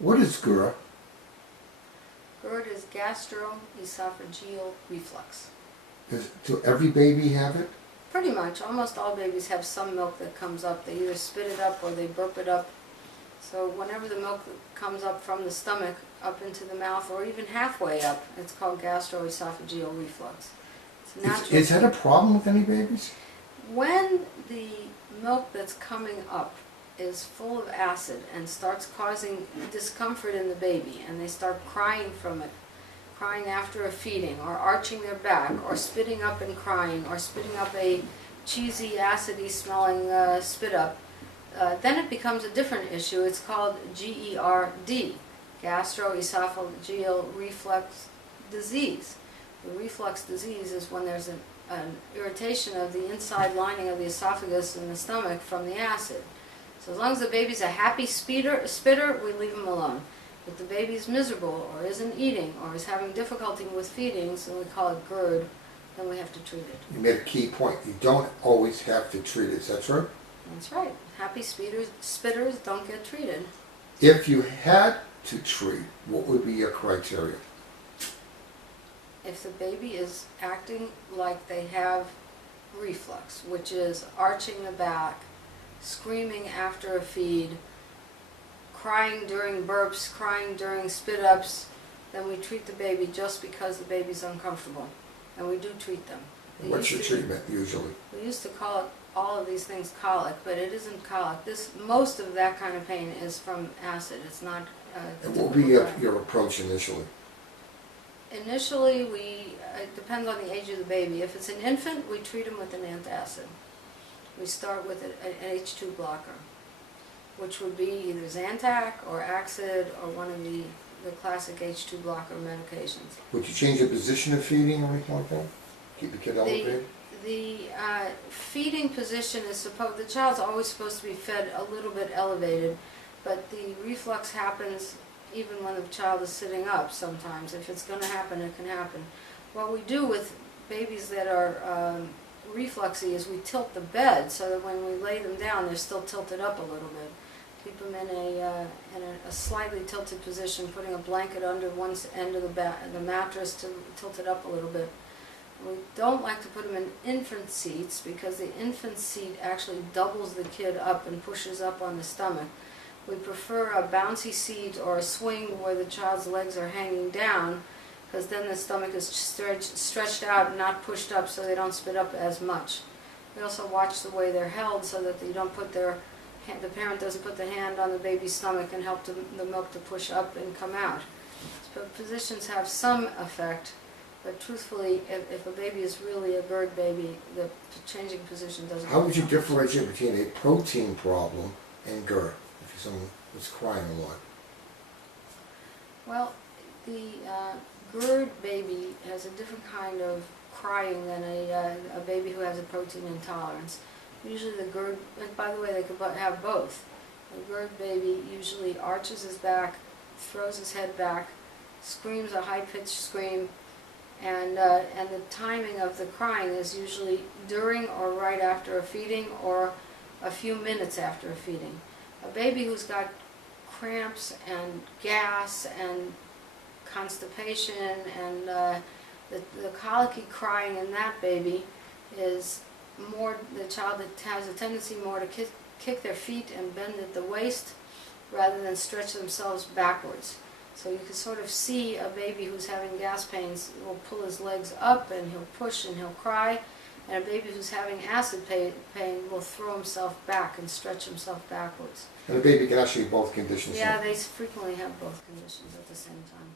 What is GERD? GERD is gastroesophageal reflux. Do every baby have it? Pretty much. Almost all babies have some milk that comes up. They either spit it up or they burp it up. So whenever the milk comes up from the stomach up into the mouth or even halfway up, it's called gastroesophageal reflux. It's natural. Is that a problem with any babies? When the milk that's coming up is full of acid and starts causing discomfort in the baby, and they start crying from it, crying after a feeding, or arching their back, or spitting up and crying, or spitting up a cheesy, acidy smelling spit up, then it becomes a different issue. It's called GERD, gastroesophageal reflux disease. The reflux disease is when there's an irritation of the inside lining of the esophagus and the stomach from the acid. So as long as the baby's a happy spitter, we leave him alone. If the baby's miserable or isn't eating or is having difficulty with feedings, and we call it GERD, then we have to treat it. You made a key point. You don't always have to treat it. Is that true? That's right. Happy spitters don't get treated. If you had to treat, what would be your criteria? If the baby is acting like they have reflux, which is arching the back, screaming after a feed, crying during burps, crying during spit-ups, then we treat the baby just because the baby's uncomfortable. And we do treat them. What's your treatment usually? We used to call it all of these things colic, but it isn't colic. Most of that kind of pain is from acid. It's not... And what will be your approach initially? Initially, it depends on the age of the baby. If it's an infant, we treat them with an antacid. We start with an H2 blocker, which would be either Zantac or Axid or one of the classic H2 blocker medications. Would you change the position of feeding or anything like that? Keep the kid elevated? The feeding position is the child's always supposed to be fed a little bit elevated, but the reflux happens even when the child is sitting up sometimes. If it's going to happen, it can happen. What we do with babies that are refluxy is we tilt the bed so that when we lay them down, they're still tilted up a little bit. Keep them in a slightly tilted position, putting a blanket under one end of the mattress to tilt it up a little bit. We don't like to put them in infant seats because the infant seat actually doubles the kid up and pushes up on the stomach. We prefer a bouncy seat or a swing where the child's legs are hanging down, because then the stomach is stretched out and not pushed up so they don't spit up as much. We also watch the way they're held so that you don't put the parent doesn't put the hand on the baby's stomach and help the milk to push up and come out. So positions have some effect, but truthfully, if a baby is really a GERD baby, the changing position doesn't. How would you differentiate between a protein problem and GERD, if someone was crying a lot? Well, the GERD baby has a different kind of crying than a baby who has a protein intolerance. Usually the GERD, and by the way, they could have both. The GERD baby usually arches his back, throws his head back, screams a high-pitched scream, and the timing of the crying is usually during or right after a feeding or a few minutes after a feeding. A baby who's got cramps and gas and constipation and the colicky crying in that baby is more, the child that has a tendency more to kick their feet and bend at the waist rather than stretch themselves backwards. So you can sort of see a baby who's having gas pains will pull his legs up and he'll push and he'll cry, and a baby who's having acid pain will throw himself back and stretch himself backwards. And a baby can actually have both conditions. Yeah, they frequently have both conditions at the same time.